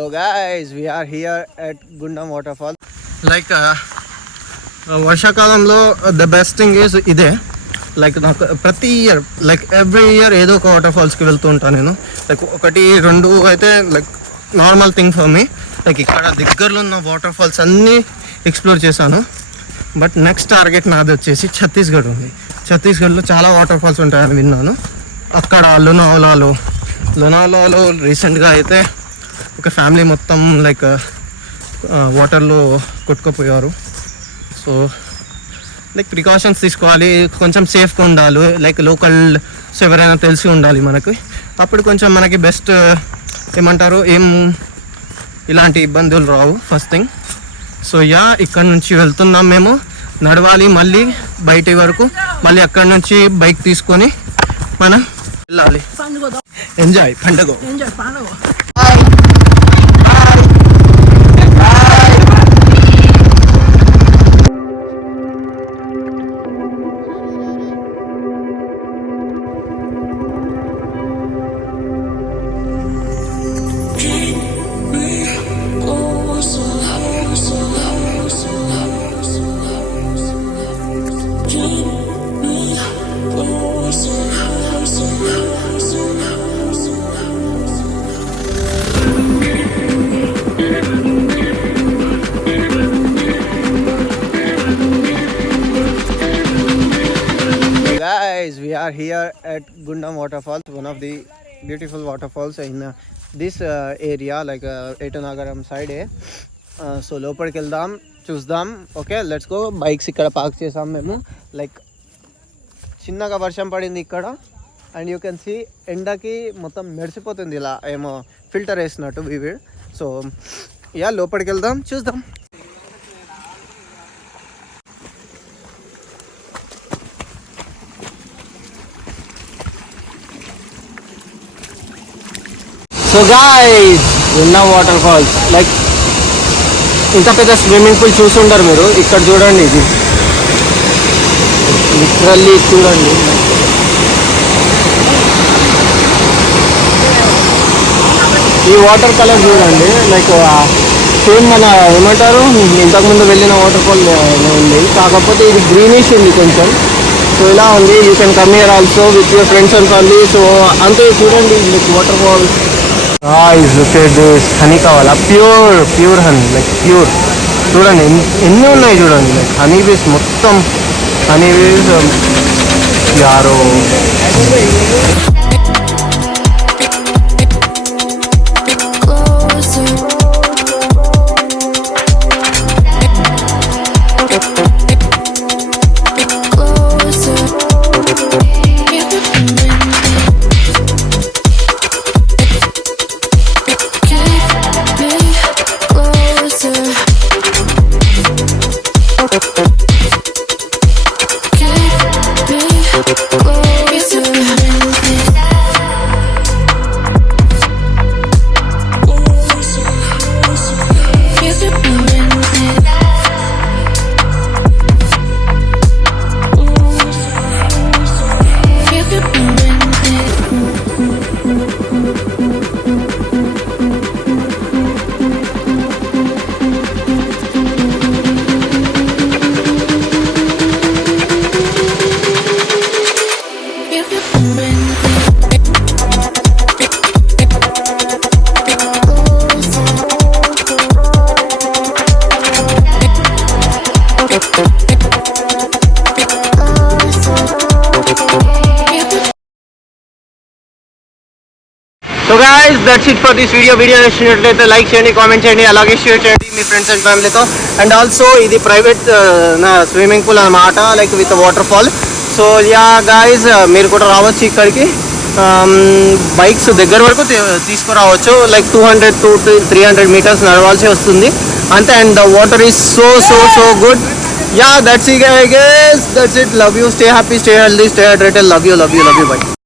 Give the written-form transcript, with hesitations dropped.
So guys, we are here at Gundam waterfall. Like వర్షాకాలంలో the best thing is ఇదే. లైక్ నాకు ప్రతి year like every year ఏదో ఒక వాటర్ ఫాల్స్కి వెళ్తూ ఉంటాను నేను. లైక్ 1-2 అయితే like normal thing for me. Like ఇక్కడ దగ్గరలో ఉన్న వాటర్ ఫాల్స్ అన్నీ ఎక్స్ప్లోర్ చేశాను. బట్ నెక్స్ట్ టార్గెట్ నాది వచ్చేసి ఛత్తీస్గఢ్ ఉంది. ఛత్తీస్గఢ్లో చాలా వాటర్ ఫాల్స్ ఉంటాయని విన్నాను. అక్కడ లోనావాలాలో రీసెంట్గా అయితే ఒక ఫ్యామిలీ మొత్తం లైక్ వాటర్లో కొట్టుకుపోయారు. సో లైక్ ప్రికాషన్స్ తీసుకోవాలి, కొంచెం సేఫ్గా ఉండాలి. లైక్ లోకల్స్ ఎవరైనా తెలిసి ఉండాలి మనకి. అప్పుడు కొంచెం మనకి బెస్ట్ ఏమంటారు, ఇలాంటి ఇబ్బందులు రావు ఫస్ట్ థింగ్. సో ఇక్కడ నుంచి వెళ్తున్నాం మేము. నడవాలి మళ్ళీ బయటి వరకు, మళ్ళీ అక్కడ నుంచి బైక్ తీసుకొని మనం వెళ్ళాలి. ఎంజాయ్ పండుగ. Guys, we are here at Gundam waterfalls, one of the beautiful waterfalls in this area, like Etanagaram side. So లోపలికి వెళ్దాం, చూద్దాం. Okay, let's go. బైక్స్ ఇక్కడ పార్క్ చేసాం మేము. లైక్ చిన్నగా వర్షం పడింది ఇక్కడ, అండ్ యూ కెన్ సీ ఎండకి మొత్తం మెరిసిపోతుంది ఇలా, ఏమో ఫిల్టర్ వేసినట్టు వివిడ్. సో లోపలికి వెళ్దాం, చూద్దాం. సో గాయ్స్, గుండం వాటర్ ఫాల్స్. లైక్ ఇంత పెద్ద స్విమ్మింగ్ పూల్ చూసుంటారు మీరు. ఇక్కడ చూడండి, ఇది లిటరల్లీ చూడండి. ఈ వాటర్ కలర్ చూడండి, లైక్ సేమ్ మన ఏమంటారు ఇంతకుముందు వెళ్ళిన వాటర్ ఫాల్ ఉంది, కాకపోతే ఇది గ్రీనిష్ ఉంది కొంచెం. సో ఇలా ఉంది. You can come here also with your friends and family. So అంతే చూడండి, లైక్ వాటర్ ఫాల్. హనీ కావాలా? Pure honey, like pure. చూడండి ఎన్ని ఉన్నాయి చూడండి. లైక్ హనీ బీస్, మొత్తం honey bees. Arrow so guys, that's it for this video నచ్చినట్లయితే లైక్ చేయండి, కామెంట్ చేయండి, అలాగే షేర్ చేయండి మీ ఫ్రెండ్స్ అండ్ ఫ్యామిలీతో. అండ్ ఆల్సో ఇది ప్రైవేట్ నా స్విమ్మింగ్ పూల్ అన్నమాట, like with water fall. So guys, మీరు కూడా రావచ్చు ఇక్కడికి. బైక్స్ దగ్గర వరకు తీసుకురావచ్చు. లైక్ 200 to 300 meters నడవాల్సి వస్తుంది అంతే. And the water is so good. That's it guys, that's it. Love you, stay happy, stay healthy, stay hydrated. Love you, bye.